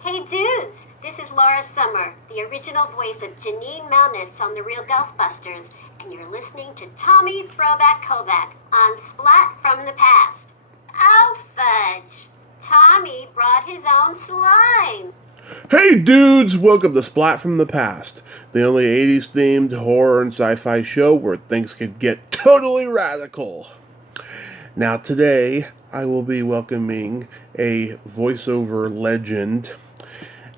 Hey dudes, this is Laura Summer, the original voice of Janine Melnitz on The Real Ghostbusters, and you're listening to Tommy Throwback Kovac on Splat from the Past. Oh fudge! Tommy brought his own slime! Hey dudes, welcome to Splat from the Past, the only 80s themed horror and sci-fi show where things could get totally radical. Now today, I will be welcoming a voiceover legend,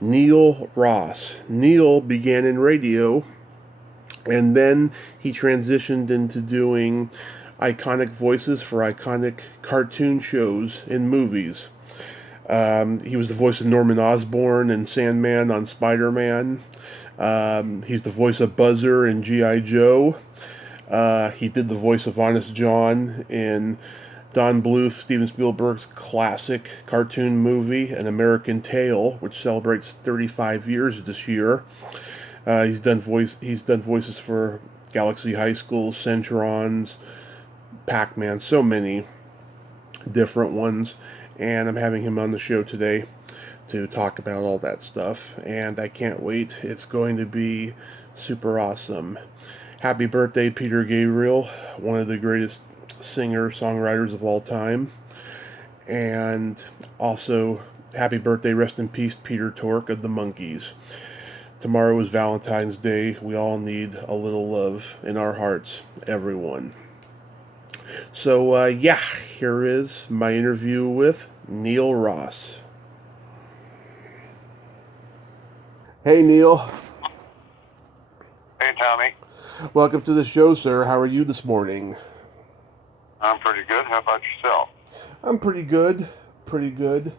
Neil Ross. Neil began in radio, and then he transitioned into doing iconic voices for iconic cartoon shows and movies. He was the voice of Norman Osborn and Sandman on Spider-Man. He's the voice of Buzzer in G.I. Joe. He did the voice of Honest John in Don Bluth, Steven Spielberg's classic cartoon movie, An American Tail, which celebrates 35 years this year. He's done voices for Galaxy High School, Centrons, Pac-Man, so many different ones. And I'm having him on the show today to talk about all that stuff. And I can't wait. It's going to be super awesome. Happy birthday, Peter Gabriel, one of the greatest singer-songwriters of all time. And also, happy birthday, rest in peace, Peter Tork of the Monkees. Tomorrow is Valentine's Day. We all need a little love in our hearts, everyone. So, here is my interview with Neil Ross. Hey, Neil. Hey, Tommy. Welcome to the show, sir. How are you this morning? I'm pretty good. How about yourself? I'm pretty good. Pretty good.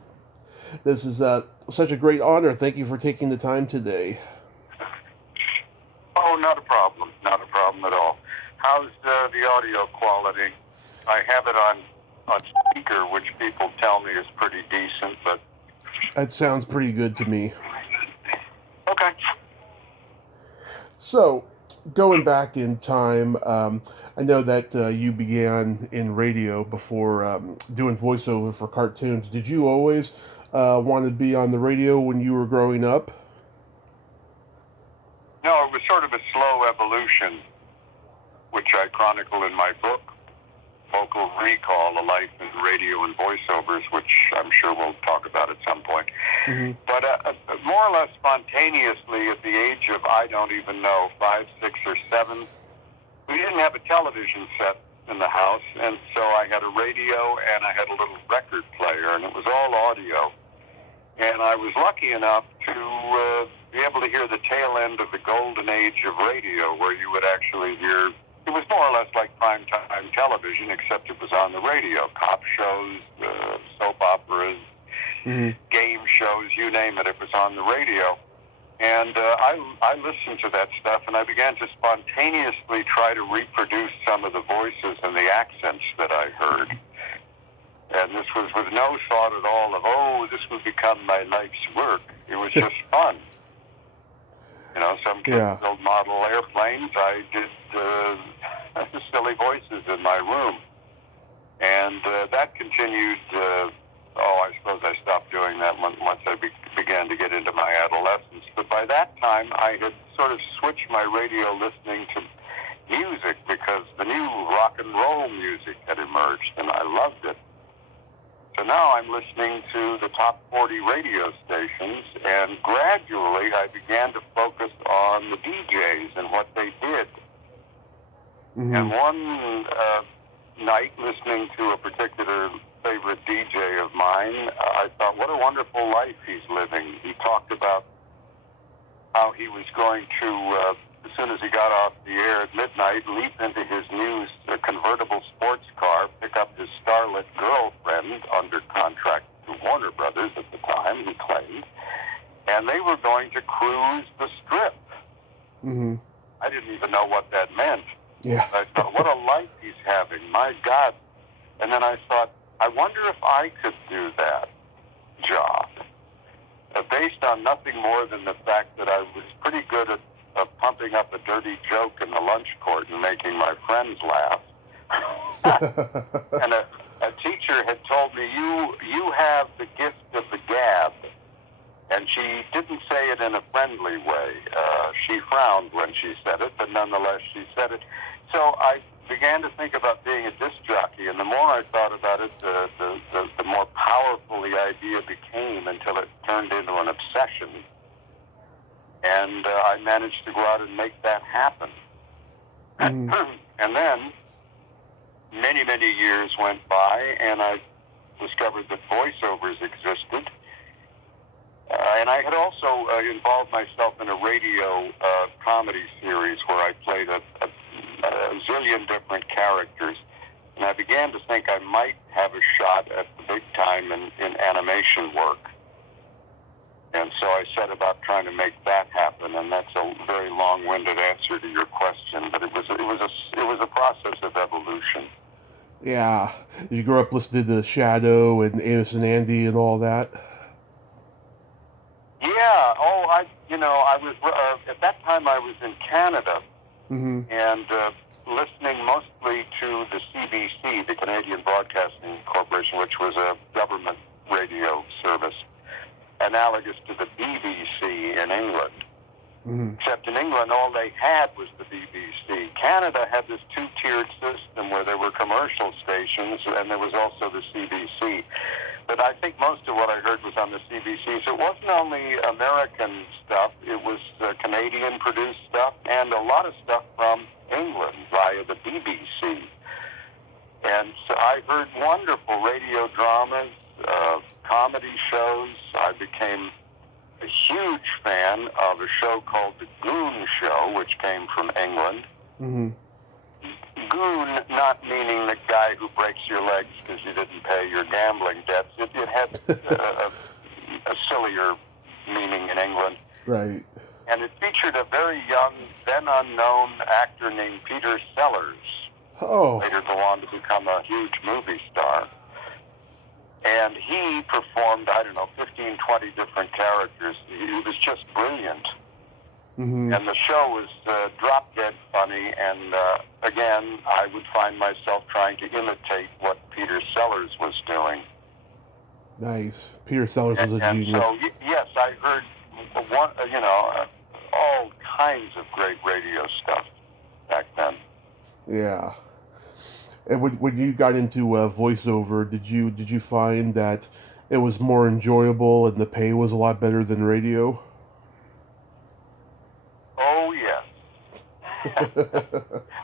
This is such a great honor. Thank you for taking the time today. Oh, not a problem. Not a problem at all. How's the audio quality? I have it on speaker, which people tell me is pretty decent, but... That sounds pretty good to me. Okay. So, going back in time, I know that you began in radio before doing voiceover for cartoons. Did you always want to be on the radio when you were growing up? No, it was sort of a slow evolution, which I chronicle in my book, Vocal Recall, A Life in Radio and Voiceovers, which I'm sure we'll talk about at some point. Mm-hmm. But more or less spontaneously, at the age of, I don't even know, 5, 6, or 7, we didn't have a television set in the house, and so I had a radio and I had a little record player, and it was all audio. And I was lucky enough to be able to hear the tail end of the golden age of radio, where you would actually hear, it was more or less like primetime television, except it was on the radio. Cop shows, soap operas, game shows, you name it, it was on the radio. And I listened to that stuff, and I began to spontaneously try to reproduce some of the voices and the accents that I heard. And this was with no thought at all of, oh, this will become my life's work. It was just fun. You know, some kids build model airplanes. I did silly voices in my room. And that continued, I suppose I stopped doing that once I began to get into my adolescence. But by that time, I had sort of switched my radio listening to music because the new rock and roll music had emerged, and I loved it. So now I'm listening to the top 40 radio stations, and gradually I began to focus on the DJs and what they did. Mm-hmm. And one night, listening to a particular favorite DJ of mine, I thought, what a wonderful life he's living. He talked about how he was going to, as soon as he got off the air at midnight, leap into his new convertible sports car, pick up his starlet girlfriend under contract to Warner Brothers at the time, he claimed, and they were going to cruise the Strip. Mm-hmm. I didn't even know what that meant. Yeah. I thought, what a life he's having, my God. And then I thought, I wonder if I could do that job, based on nothing more than the fact that I was pretty good at pumping up a dirty joke in the lunch court and making my friends laugh. And a teacher had told me, you have the gift of the gab. And she didn't say it in a friendly way. She frowned when she said it, but nonetheless she said it. So I began to think about being a disc jockey, and the more I thought about it, the more powerful the idea became until it turned into an obsession. And I managed to go out and make that happen. Mm. And then many, many years went by, and I discovered that voiceovers existed. And I had also involved myself in a radio comedy series where I played a zillion different characters. And I began to think I might have a shot at the big time in animation work. And so I set about trying to make that happen. And that's a very long-winded answer to your question, but it was a process of evolution. Yeah. You grew up listening to Shadow and Amos and Andy and all that? Yeah. Oh, I was at that time I was in Canada, Mm-hmm. and listening mostly to the CBC, the Canadian Broadcasting Corporation, which was a government radio service, analogous to the BBC in England. Mm-hmm. Except in England, all they had was the BBC. Canada had this two-tiered system where there were commercial stations, and there was also the CBC. But I think most of what I heard was on the CBC. So it wasn't only American stuff, it was Canadian-produced stuff, and a lot of stuff from England via the BBC. And so I heard wonderful radio dramas, comedy shows. I became a huge fan of a show called The Goon Show, which came from England. Mm-hmm. Goon, not meaning the guy who breaks your legs because you didn't pay your gambling debts. It had a sillier meaning in England. Right. And it featured a very young, then unknown actor named Peter Sellers. Oh. Later go on to become a huge movie star. And he performed, 15, 20 different characters. He was just brilliant. Mm-hmm. And the show was drop-dead funny, and again, I would find myself trying to imitate what Peter Sellers was doing. Nice. Peter Sellers was a And genius. so, yes, I heard all kinds of great radio stuff back then. Yeah. And when you got into voiceover, did you find that it was more enjoyable and the pay was a lot better than radio? Oh, yes.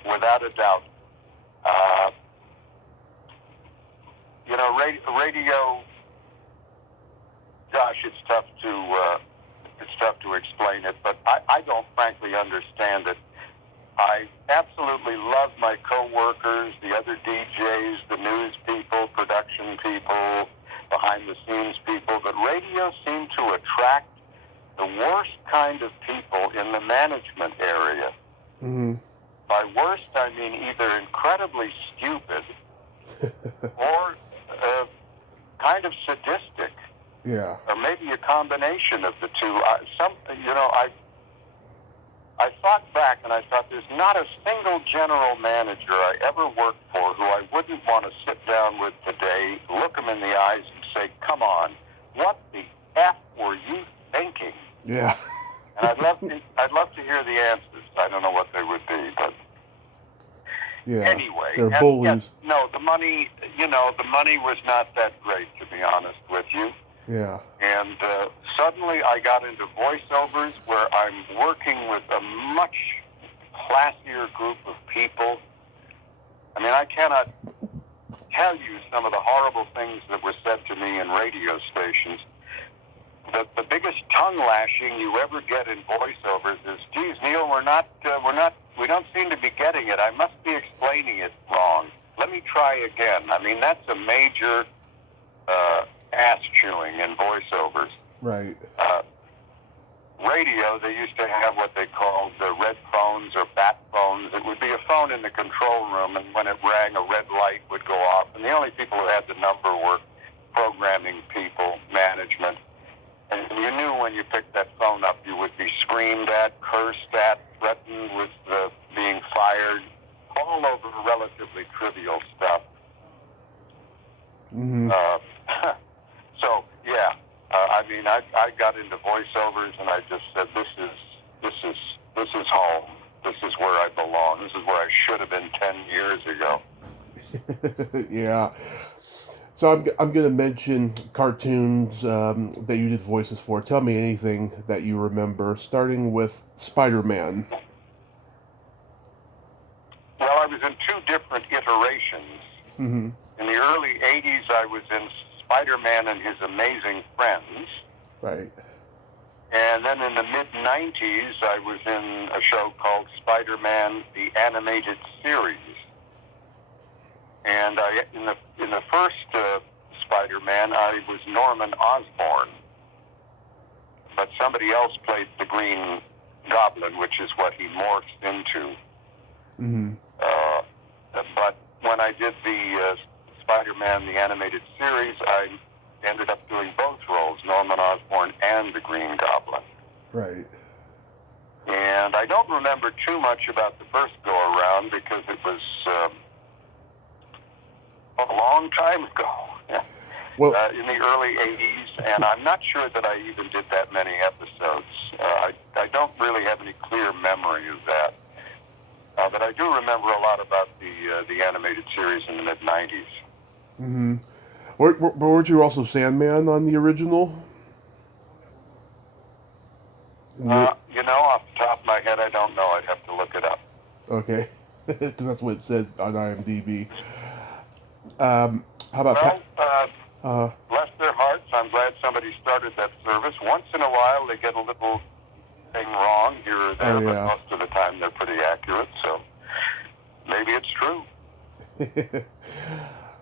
Without a doubt. Radio, gosh, it's tough to explain it, but I don't frankly understand it. I absolutely love my coworkers, the other DJs, the news people, production people, behind-the-scenes people, but radio seemed to attract the worst kind of people in the management area. Mm-hmm. By worst, I mean either incredibly stupid or kind of sadistic, Yeah. or maybe a combination of the two. I thought back and I thought there's not a single general manager I ever worked for who I wouldn't want to sit down with today, look them in the eyes and say, come on, what the F were you thinking? Yeah. And I'd love to hear the answers. I don't know what they would be, but Yeah. anyway. They're and bullies. yes, no, the money was not that great, to be honest with you. Yeah. And suddenly I got into voiceovers where I'm working with a much classier group of people. I mean, I cannot tell you some of the horrible things that were said to me in radio stations. The biggest tongue lashing you ever get in voiceovers is, geez, Neil, we don't seem to be getting it. I must be explaining it wrong. Let me try again. I mean, that's a major ass chewing in voiceovers. Right. Radio, they used to have what they called the red phones or bat phones. It would be a phone in the control room, and when it rang, a red light would go off. And the only people who had the number were programming people, management. And you knew when you picked that phone up, you would be screamed at, cursed at, threatened with being fired, all over relatively trivial stuff. Mm-hmm. So, yeah, I mean, I got into voiceovers, and I just said, this is home. This is where I belong. This is where I should have been 10 years ago. Yeah. So I'm going to mention cartoons that you did voices for. Tell me anything that you remember, starting with Spider-Man. Well, I was in two different iterations. Mm-hmm. In the early 80s, I was in Spider-Man and His Amazing Friends. Right. And then in the mid-90s, I was in a show called Spider-Man, the Animated Series. And in the first Spider-Man, I was Norman Osborn. But somebody else played the Green Goblin, which is what he morphs into. Mm-hmm. But when I did the Spider-Man, the Animated Series, I ended up doing both roles, Norman Osborn and the Green Goblin. Right. And I don't remember too much about the first go-around because it was a long time ago, Well, in the early 80s, and I'm not sure that I even did that many episodes. I don't really have any clear memory of that. But I do remember a lot about the animated series in the mid-90s. mm-hmm. Weren't you also Sandman on the original? Off the top of my head, I don't know. I'd have to look it up. Okay. Because that's what it said on IMDb. How about bless their hearts. I'm glad somebody started that service. Once in a while, they get a little thing wrong here or there, Oh, yeah. but most of the time they're pretty accurate, so maybe it's true.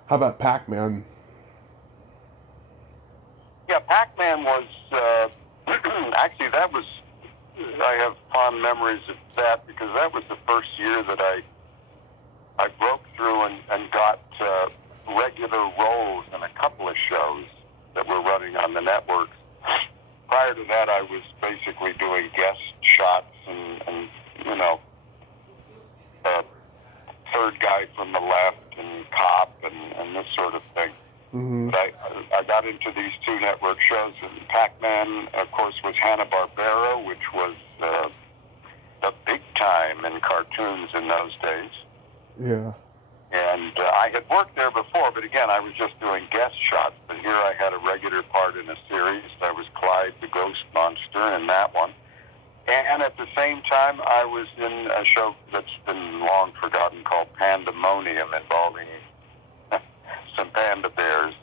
How about Pac-Man? Yeah, Pac-Man was, actually that was, I have fond memories of that because that was the first year that I broke through and got regular roles in a couple of shows that were running on the networks. Prior to that, I was basically doing guest shots and third guy from the left and cop and this sort of thing. Mm-hmm. But I got into these two network shows, and Pac-Man, of course, was Hanna-Barbera, which was the big time in cartoons in those days. Yeah. And I had worked there before, but again, I was just doing guest shots. But here I had a regular part in a series. I was Clyde the Ghost Monster in that one. And at the same time, I was in a show that's been long forgotten called Pandemonium, involving some panda bears.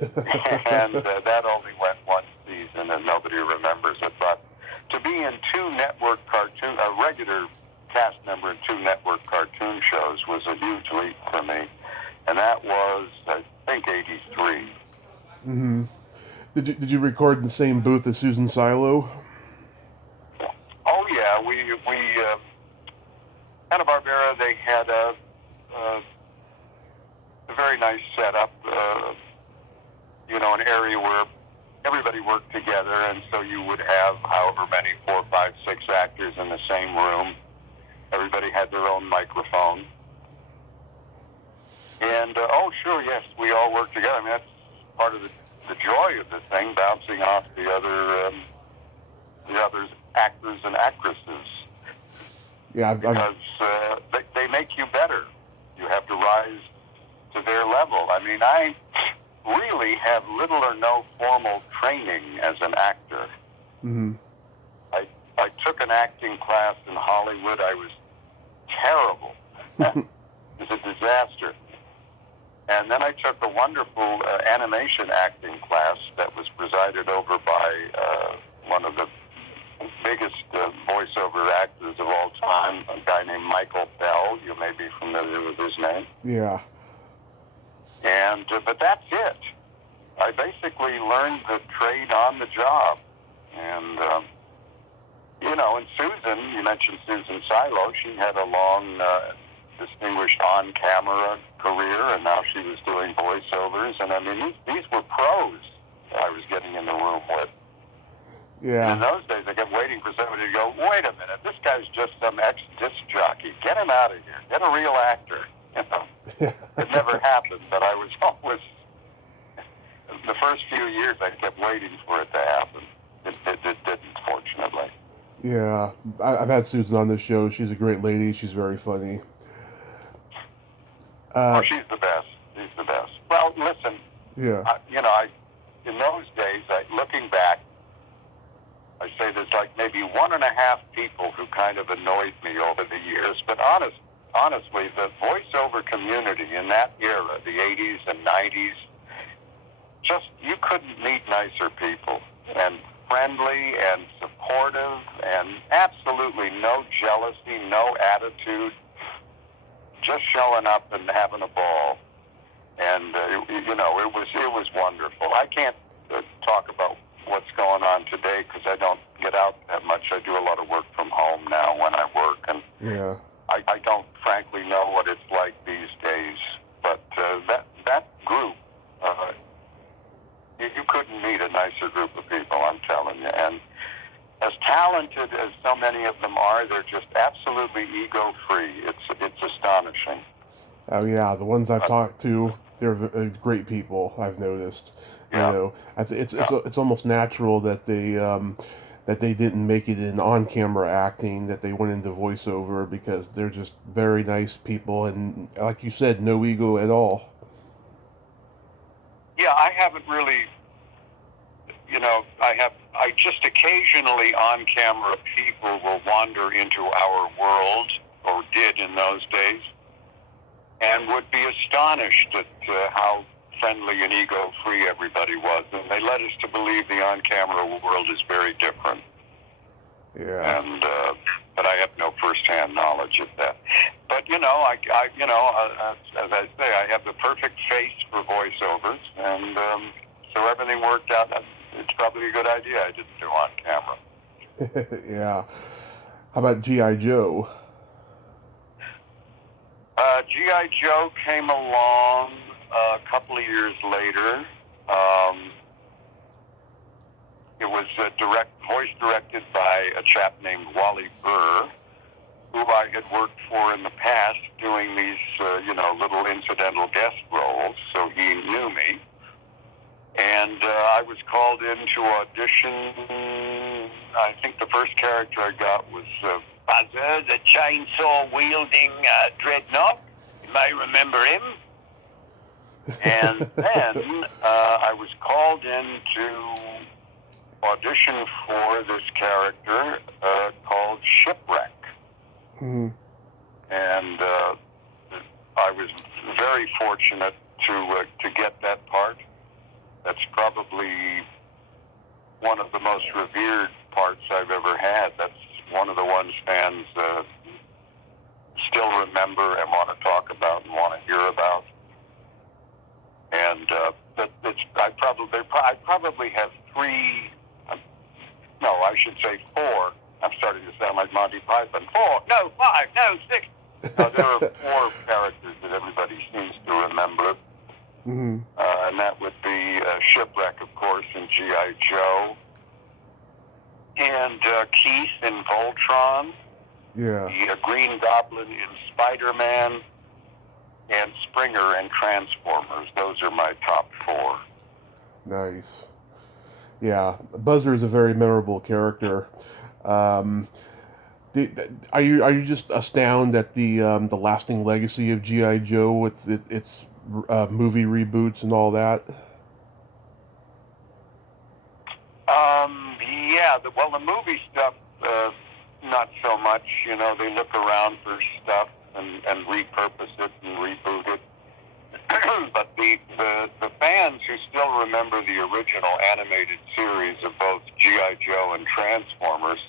And that only went one season, and nobody remembers it. But to be in two network a regular cast member in two network cartoon shows was a huge leap for me. And that was, I think, 83. Mm-hmm. Did you record in the same booth as Susan Silo? Oh yeah, we Hanna-Barbera, they had a very nice setup, an area where everybody worked together, and so you would have however many, 4, 5, 6 actors in the same room. Everybody had their own microphone. And, sure, yes, we all worked together. I mean, that's part of the joy of the thing, bouncing off the others actors and actresses. Yeah, because they make you better. You have to rise to their level. I mean, I really have little or no formal training as an actor. Mm-hmm. I took an acting class in Hollywood. I was terrible. It was a disaster. And then I took a wonderful animation acting class that was presided over by one of the biggest voiceover actors of all time, a guy named Michael Bell. You may be familiar with his name. Yeah. And but that's it. I basically learned the trade on the job. And, and Susan, you mentioned Susan Silo, she had a long, distinguished on-camera career, and now she was doing voiceovers. And, I mean, these were pros I was getting in the room with. Yeah. And in those days, I kept waiting for somebody to go, wait a minute, this guy's just some ex-disc jockey. Get him out of here. Get a real actor. It never happened, but I was always the first few years, I kept waiting for it to happen. It didn't, fortunately. Yeah, I've had Susan on this show. She's a great lady. She's very funny. Oh, she's the best. She's the best. Well, listen, Yeah. In those days, looking back, I say there's like maybe 1.5 people who kind of annoyed me over the years. But honestly, the voiceover community in that era, the 80s and 90s, just, you couldn't meet nicer people. And friendly and supportive and absolutely no jealousy, no attitude, just showing up and having a ball. And, it was wonderful. I can't talk about what's going on today because I don't get out that much. I do a lot of work from home now when I work, and Yeah. I don't frankly know what it's like these days. But that group, you couldn't meet a nicer group of people, I'm telling you. And as talented as so many of them are, they're just absolutely ego-free. It's astonishing. Oh yeah, the ones I've talked to, they're great people. I've noticed. Yeah. You know, it's almost natural that they didn't make it in on-camera acting, that they went into voiceover because they're just very nice people, and like you said, no ego at all. Yeah, I haven't really. I just occasionally on camera people will wander into our world, or did in those days, and would be astonished at how friendly and ego-free everybody was. And they led us to believe the on-camera world is very different. Yeah. And, but I have no first-hand knowledge of that. But, as I say, I have the perfect face for voiceovers, and so everything worked out. It's probably a good idea I didn't do on camera. Yeah. How about G.I. Joe? G.I. Joe came along a couple of years later. It was voice directed by a chap named Wally Burr, who I had worked for in the past doing these, little incidental guest roles, so he knew me. And I was called in to audition. I think the first character I got was Buzzer, the chainsaw-wielding dreadnought. You may remember him. And then I was called in to audition for this character called Shipwreck. Mm-hmm. And I was very fortunate to get that part. That's probably one of the most revered parts I've ever had. That's one of the ones fans still remember and want to talk about and want to hear about. And I probably have four. I'm starting to sound like Monty Python. 4, no, 5, no, 6. There are 4 characters that everybody seems to remember. Mm-hmm. And that would be Shipwreck, of course, in G.I. Joe. And Keith in Voltron. Yeah. The Green Goblin in Spider-Man. And Springer in Transformers. Those are my top 4. Nice. Yeah, Buzzer is a very memorable character. Are you just astounded at the lasting legacy of G.I. Joe with its movie reboots and all that? Yeah. The movie stuff, not so much. They look around for stuff and repurpose it and reboot it. But the fans who still remember the original animated series of both G.I. Joe and Transformers,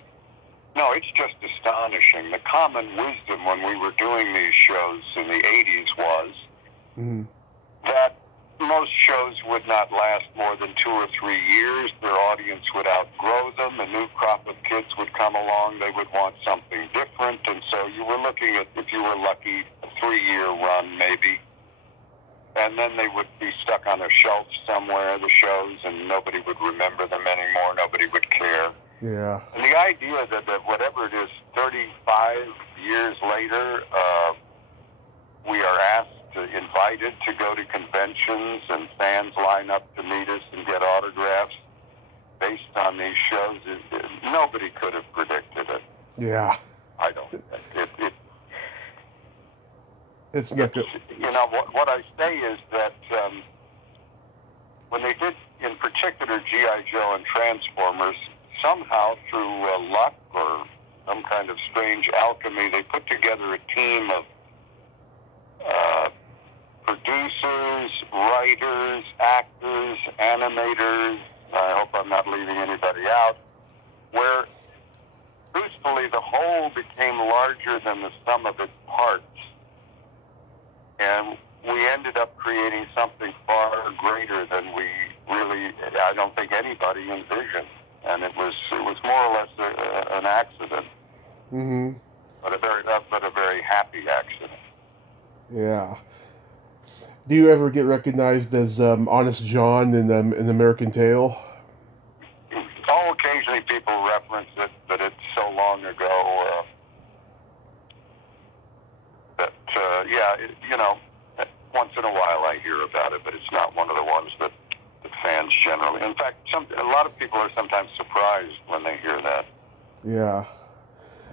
no, it's just astonishing. The common wisdom when we were doing these shows in the 80s was that most shows would not last more than 2 or 3 years. Their audience would outgrow them. A new crop of kids would come along. They would want something different. And so you were looking at, if you were lucky, a 3-year run maybe. And then they would be stuck on a shelf somewhere, the shows, and nobody would remember them anymore. Nobody would care. Yeah. And the idea that whatever it is, 35 years later, we are asked invited to go to conventions, and fans line up to meet us and get autographs based on these shows. Nobody could have predicted it. Yeah. I don't. It's not good. You know, what I say is that when they did, in particular, G.I. Joe and Transformers, somehow through luck or some kind of strange alchemy, they put together a team of producers, writers, actors, animators. I hope I'm not leaving anybody out. Where, truthfully, the whole became larger than the sum of its parts. And we ended up creating something far greater than we really, I don't think anybody envisioned. And it was more or less an accident. Mm-hmm. But a very happy accident. Yeah. Do you ever get recognized as Honest John in American Tail? Oh, occasionally people reference it, but it's so long ago that, you know, once in a while I hear about it, but it's not one of the ones that fans generally. In fact, a lot of people are sometimes surprised when they hear that. Yeah.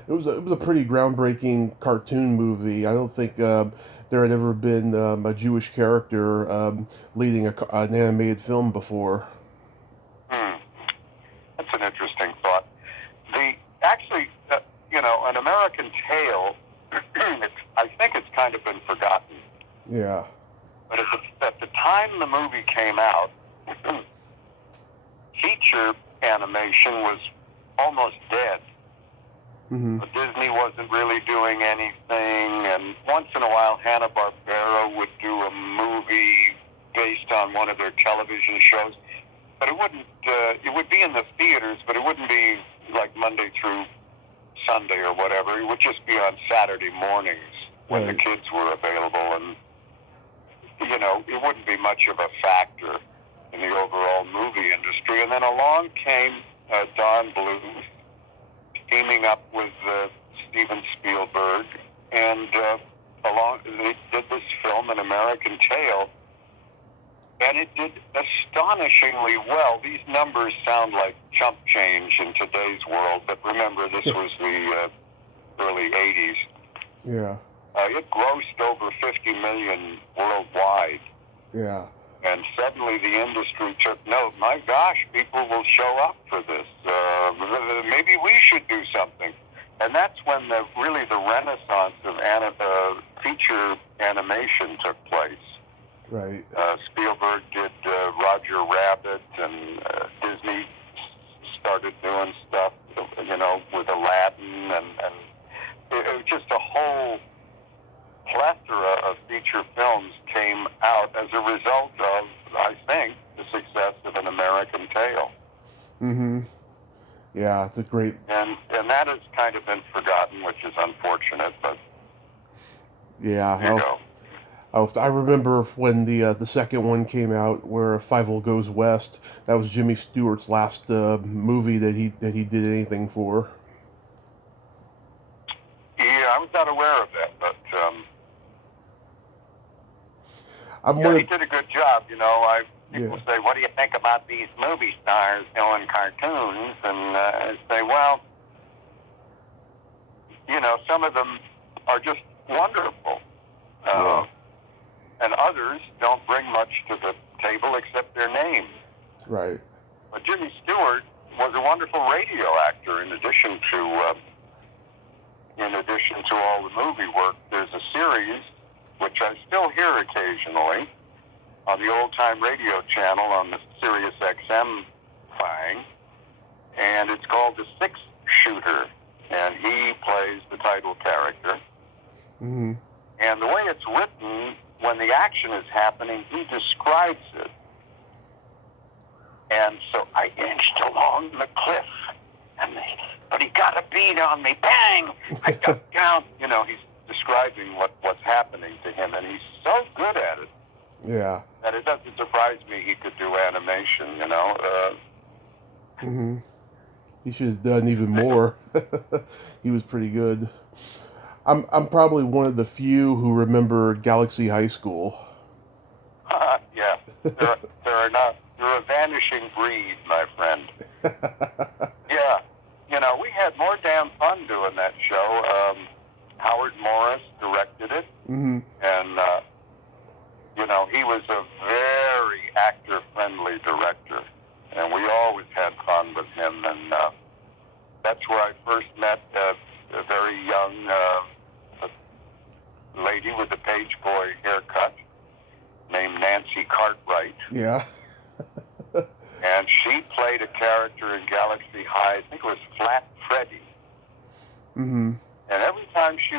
It was a pretty groundbreaking cartoon movie. I don't think there had ever been a Jewish character leading an animated film before. That's an interesting thought. You know, An American Tail, I think it's kind of been forgotten. Yeah. But at the time the movie came out, feature animation was almost dead. Mm-hmm. Disney wasn't really doing anything, and once in a while Hanna-Barbera would do a movie based on one of their television shows, but it would be in the theaters, but it wouldn't be like Monday through Sunday or whatever. It would just be on Saturday mornings when the kids were available, and you know, it wouldn't be much of a factor in the overall movie industry. And then along came Don Bluth, teaming up with Steven Spielberg, and they did this film, An American Tail, and it did astonishingly well. These numbers sound like chump change in today's world, but remember, this was the early 80s. Yeah. It grossed over 50 million worldwide. Yeah. And suddenly the industry took note. My gosh, people will show up for this. Maybe we should do something. And that's when the renaissance of feature animation took place. Right. Spielberg did Roger Rabbit, and Disney started doing stuff, you know, with Aladdin, and it was just a whole plethora of feature films came out as a result of, I think, the success of An American Tail. Mm-hmm. Yeah, it's a great... And that has kind of been forgotten, which is unfortunate, but yeah, there you go. I remember when the second one came out, where Fievel Goes West. That was Jimmy Stewart's last movie that he did anything for. Yeah, I was not aware of that, but he did a good job. You know, people say, "What do you think about these movie stars doing cartoons?" And I say, well, you know, some of them are just wonderful. And others don't bring much to the table except their name. Right. But Jimmy Stewart was a wonderful radio actor. In addition to all the movie work, there's a series which I still hear occasionally on the old time radio channel on the Sirius XM thing, and it's called The Six Shooter, and he plays the title character. Mm-hmm. And the way it's written, when the action is happening, he describes it. And so I inched along the cliff, but he got a bead on me, bang! I ducked down. You know, he's describing what's happening to him, and he's so good at it. Yeah. That it doesn't surprise me he could do animation, you know. Mm-hmm. He should have done even more. He was pretty good. I'm probably one of the few who remember Galaxy High School. Yeah, there are not. You're a vanishing breed, my friend. Yeah, we had more damn fun doing that show. Howard Morris directed it, Mm-hmm. and he was a very actor-friendly director, and we always had fun with him. And that's where I first met a very young lady with a page boy haircut named Nancy Cartwright. Yeah. And she played a character in Galaxy High, I think it was Flat Freddy. Mm-hmm. And every time she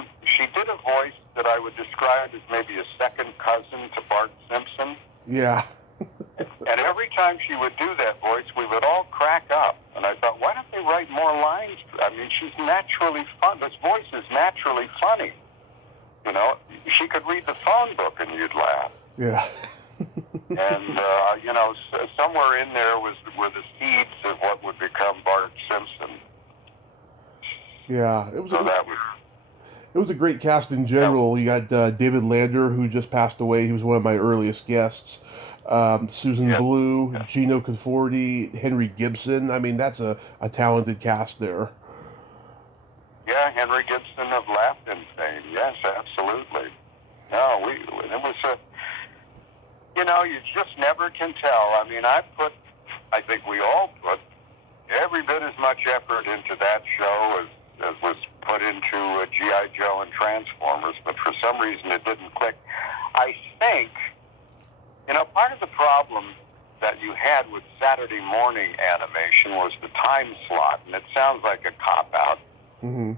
did a voice that I would describe as maybe a second cousin to Bart Simpson. Yeah. And every time she would do that voice, we would all crack up. And I thought, why don't they write more lines? I mean, she's naturally fun. This voice is naturally funny. She could read the phone book and you'd laugh. Yeah. And, somewhere in there were the seeds of what would become Bart Simpson. Yeah. It was a great cast in general. Yeah. You got David Lander, who just passed away. He was one of my earliest guests. Susan Yes. Blue, Yes. Gino Conforti, Henry Gibson. I mean, that's a talented cast there. Yeah, Henry Gibson of Laughton fame. Yes, absolutely. No, it was you just never can tell. I mean, I think we all put every bit as much effort into that show as was put into G.I. Joe and Transformers, but for some reason it didn't click. I think, part of the problem that you had with Saturday morning animation was the time slot, and it sounds like a cop-out. Mm-hmm.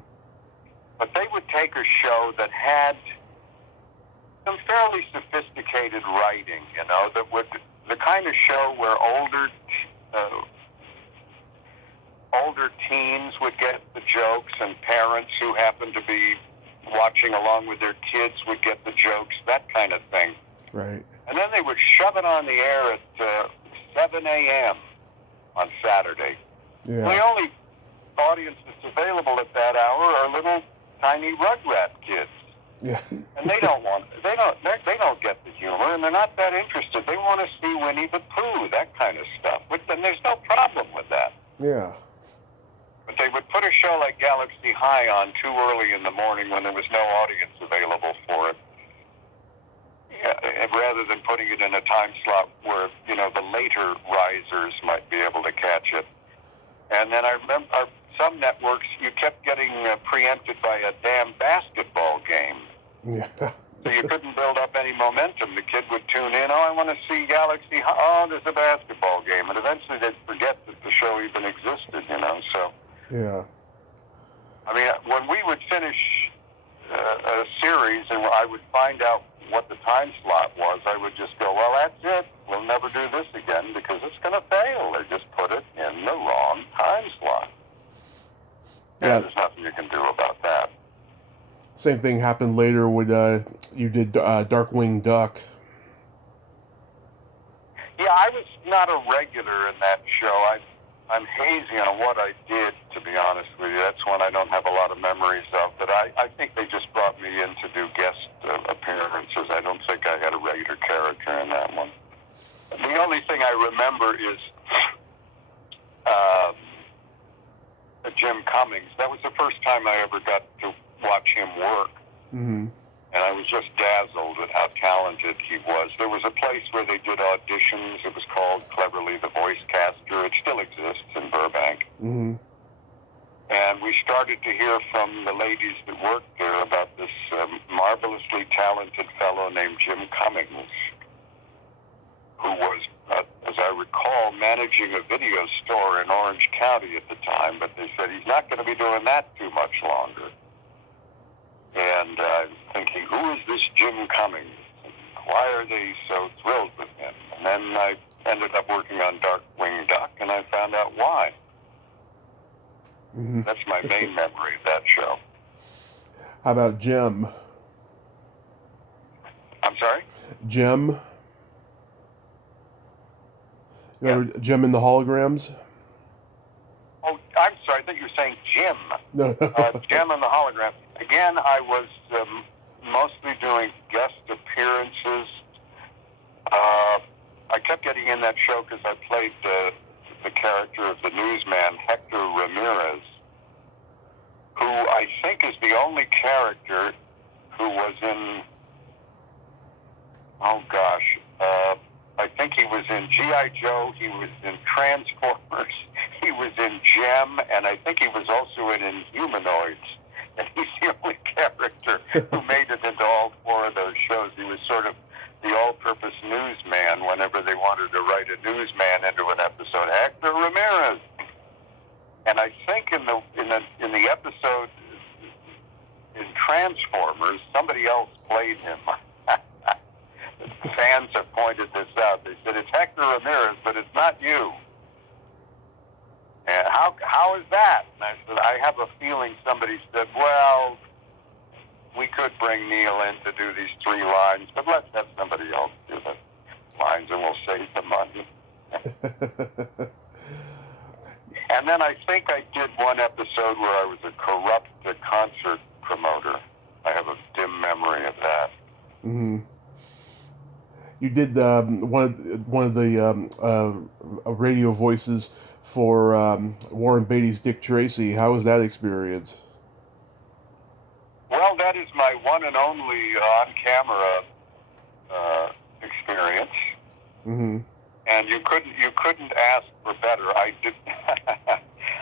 But they would take a show that had some fairly sophisticated writing, the kind of show where older teens would get the jokes and parents who happened to be watching along with their kids would get the jokes, that kind of thing. Right. And then they would shove it on the air at 7 a.m. on Saturday. Yeah. The only audience that's available at that hour are little tiny Rugrat kids. Yeah. And they don't get the humor, and they're not that interested. They want to see Winnie the Pooh, that kind of stuff. And there's no problem with that. Yeah. But they would put a show like Galaxy High on too early in the morning when there was no audience available for it. Yeah, rather than putting it in a time slot where, the later risers might be able to catch it. And then I remember some networks, you kept getting preempted by a damn basketball game. Yeah. So you couldn't build up any momentum. The kid would tune in, I want to see Galaxy High. Oh, there's a basketball game. And eventually they'd forget that the show even existed, so. Yeah. I mean, when we would finish a series and I would find out what the time slot was, I would just go, well, that's it. We'll never do this again because it's going to fail. They just put it in the wrong time slot. Yeah. And there's nothing you can do about that. Same thing happened later when you did Darkwing Duck. Yeah, I was not a regular in that show. I'm hazy on what I did, to be honest with you. That's one I don't have a lot of memories of. But I think they just brought me in to do guest appearances. I don't think I had a regular character in that one. The only thing I remember is Jim Cummings. That was the first time I ever got to watch him work. Mm-hmm. And I was just dazzled at how talented he was. There was a place where they did auditions. It was called Cleverly the Voice Caster. It still exists in Burbank. Mm-hmm. And we started to hear from the ladies that worked there about this marvelously talented fellow named Jim Cummings, who was, as I recall, managing a video store in Orange County at the time. But they said he's not going to be doing that too much longer. And I'm thinking, who is this Jim Cummings? Why are they so thrilled with him? And then I ended up working on Darkwing Duck, and I found out why. Mm-hmm. That's my main memory of that show. How about Jim? I'm sorry? Jim? Remember Jim and the Holograms? Oh, I'm sorry. I think you were saying Jim. No. Jim and the Hologram. again, I was mostly doing guest appearances. I kept getting in that show because I played the character of the newsman, Hector Ramirez, who I think is the only character who was in, oh gosh, I think he was in G.I. Joe, he was in Transformers, he was in Gem, and I think he was also in Inhumanoids. And he's the only character who made it into all four of those shows. He was sort of the all-purpose newsman whenever they wanted to write a newsman into an episode. Hector Ramirez. And I think in the episode in Transformers, somebody else played him. Fans have pointed this out. They said, it's Hector Ramirez, but it's not you. And how is that? And I said, I have a feeling somebody said, well, we could bring Neil in to do these 3 lines, but let's have somebody else do the lines and we'll save the money. And then I think I did one episode where I was a corrupt concert promoter. I have a dim memory of that. Mm-hmm. You did one of the radio voices for Warren Beatty's Dick Tracy. How was that experience? Well, that is my one and only on-camera experience. Mm-hmm. And you couldn't ask for better. I did.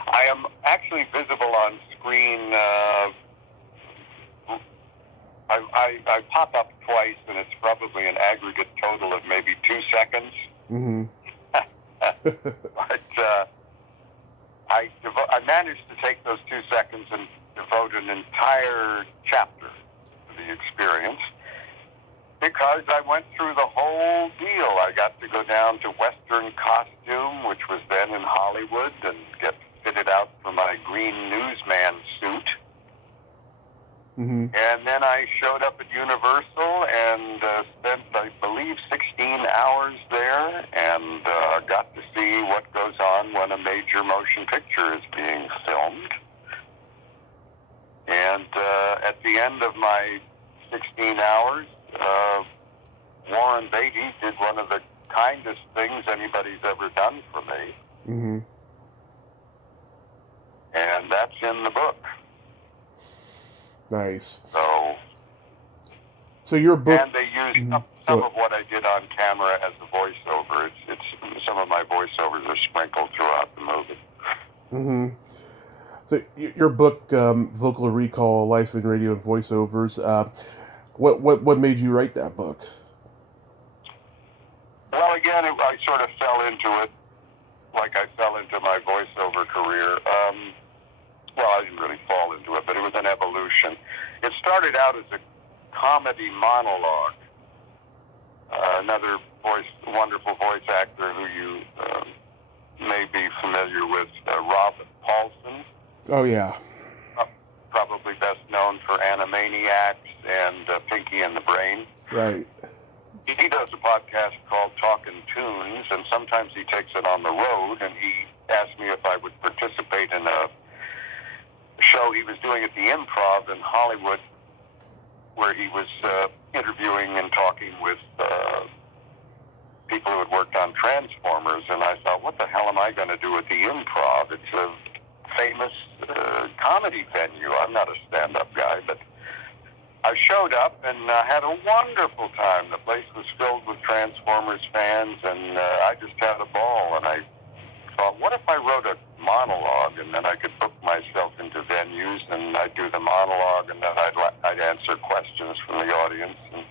I am actually visible on screen. I pop up twice, and it's probably an aggregate total of maybe 2 seconds. Mm-hmm. But I managed to take those 2 seconds and devote an entire chapter to the experience, because I went through the whole deal. I got to go down to Western Costume, which was then in Hollywood, and get fitted out for my green newsman suit. Mm-hmm. And then I showed up at Universal and spent, I believe, 16 hours there, and got to see what goes on when a major motion picture is being filmed. And at the end of my 16 hours, Warren Beatty did one of the kindest things anybody's ever done for me. Mm-hmm. And that's in the book. Nice. So your book... And they used some of what I did on camera as a voiceover. It's some of my voiceovers are sprinkled throughout the movie. Mm-hmm. So your book, Vocal Recall, Life in Radio and Voiceovers, what made you write that book? Well, again, I sort of fell into it like I fell into my voiceover career. Well, I didn't really fall into it, but it was an evolution. It started out as a comedy monologue. Another wonderful voice actor who you may be familiar with, Rob Paulson. Oh, yeah. Probably best known for Animaniacs and Pinky and the Brain. Right. He does a podcast called Talkin' Tunes, and sometimes he takes it on the road, and he asked me if I would participate in a show he was doing at the Improv in Hollywood, where he was interviewing and talking with people who had worked on Transformers, and I thought, what the hell am I going to do at the Improv? It's a famous comedy venue. I'm not a stand-up guy, but I showed up and had a wonderful time. The place was filled with Transformers fans, and I just had a ball, and I thought, what if I wrote a monologue, and then I could book myself into venues, and I'd do the monologue, and then I'd answer questions from the audience. And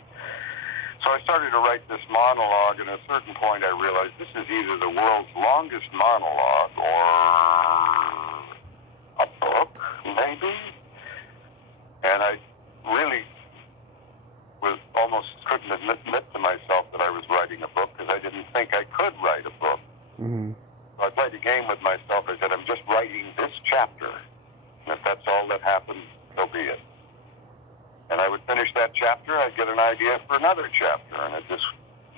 so I started to write this monologue, and at a certain point I realized this is either the world's longest monologue or a book, maybe. And I really almost couldn't admit to myself that I was writing a book, because I didn't think I could write a book. Mm-hmm. So I played a game with myself. I said, I'm just writing this chapter. And if that's all that happens, so be it. And I would finish that chapter, I'd get an idea for another chapter. And it just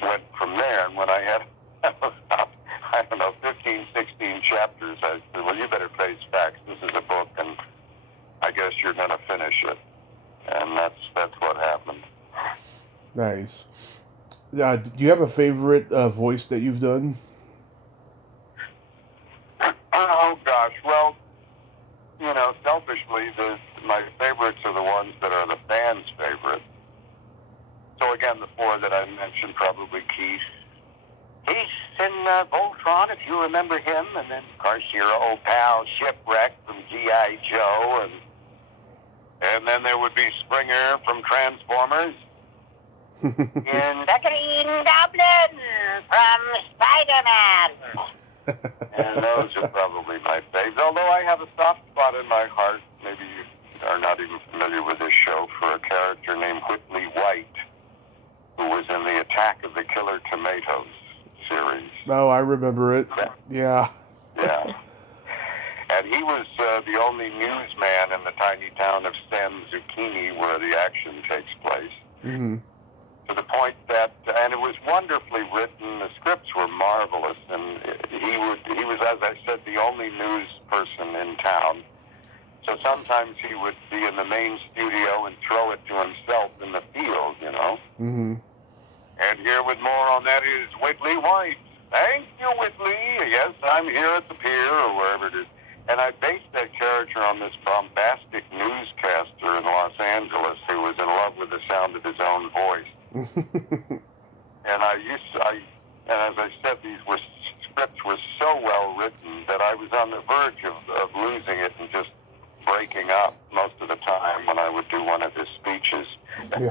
went from there. And when I had about, 15, 16 chapters, I said, well, you better face facts. This is a book, and I guess you're going to finish it. and that's what happened. Nice. Do you have a favorite voice that you've done? Oh gosh, well, selfishly, my favorites are the ones that are the fans' favorite. So again, the four that I mentioned, probably Keith in Voltron, if you remember him, and then of course your old pal Shipwreck from G.I. Joe, and then there would be Springer from Transformers, and the Green Goblin from Spider-Man. And those are probably my favorites. Although I have a soft spot in my heart, maybe you are not even familiar with this show, for a character named Whitley White, who was in the Attack of the Killer Tomatoes series. Oh, I remember it. Yeah. Yeah. And he was the only newsman in the tiny town of San Zucchini where the action takes place. Mm-hmm. To the point that, and it was wonderfully written, the scripts were marvelous, and he was, as I said, the only news person in town. So sometimes he would be in the main studio and throw it to himself in the field, Mm-hmm. And here with more on that is Whitley White. Thank you, Whitley. Yes, I'm here at the pier or wherever it is. And I based that character on this bombastic newscaster in Los Angeles who was in love with the sound of his own voice. And as I said, these scripts were so well written that I was on the verge of losing it and just breaking up most of the time when I would do one of his speeches. Yeah.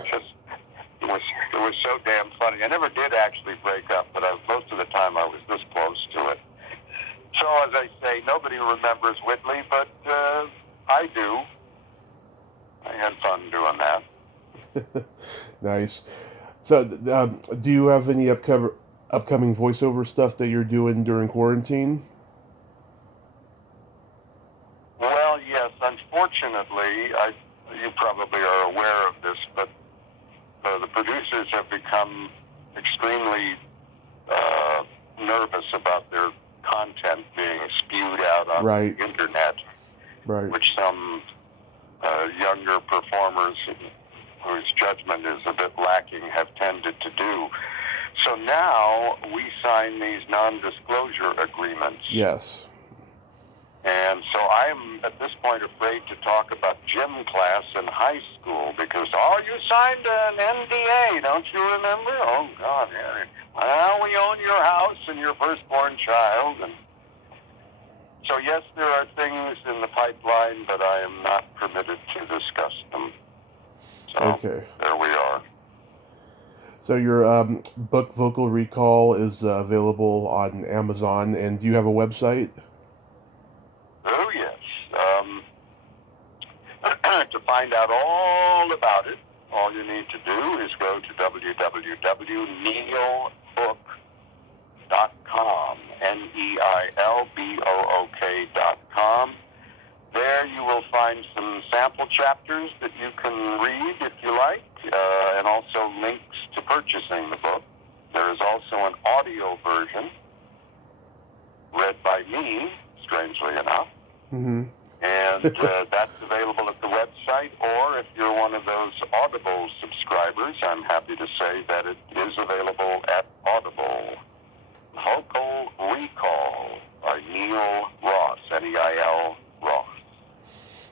It was so damn funny. I never did actually break up, but most of the time I was this close to it. So as I say, nobody remembers Whitley, but I do. I had fun doing that. Nice. So, do you have any upcoming voiceover stuff that you're doing during quarantine? Well, yes. Unfortunately, you probably are aware of this, but the producers have become extremely nervous about their content being spewed out on Right. the internet, Right. which some younger performers whose judgment is a bit lacking have tended to do. So now we sign these non-disclosure agreements. Yes. And so I'm, at this point, afraid to talk about gym class in high school because, you signed an NDA, don't you remember? Oh, God, yeah. Well, we own your house and your firstborn child. And so, yes, there are things in the pipeline, but I am not permitted to discuss them. So, Okay. there we are. So your book Vocal Recall is available on Amazon, and do you have a website? Oh, yes. To find out all about it, all you need to do is go to www.neilbook.com, neilbook.com. There you will find some sample chapters that you can read if you like, and also links to purchasing the book. There is also an audio version read by me, strangely enough. Mm-hmm. And that's available at the website, or if you're one of those Audible subscribers, I'm happy to say that it is available at Audible. Vocal Recall by Neil Ross, Neil Ross.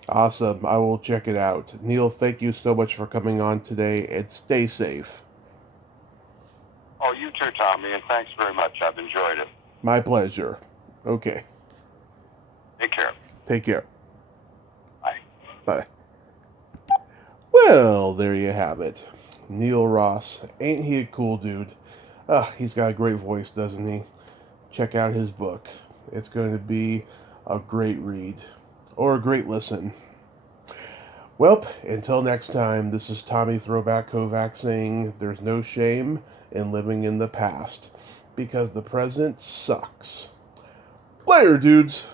Awesome. I will check it out. Neil, thank you so much for coming on today, and stay safe. Oh, you too, Tommy, and thanks very much. I've enjoyed it. My pleasure. Okay. Take care. Take care. Bye. Bye. Well, there you have it. Neil Ross. Ain't he a cool dude? He's got a great voice, doesn't he? Check out his book. It's going to be a great read. Or a great listen. Well, until next time, this is Tommy Throwback Kovac saying there's no shame in living in the past. Because the present sucks. Later, dudes.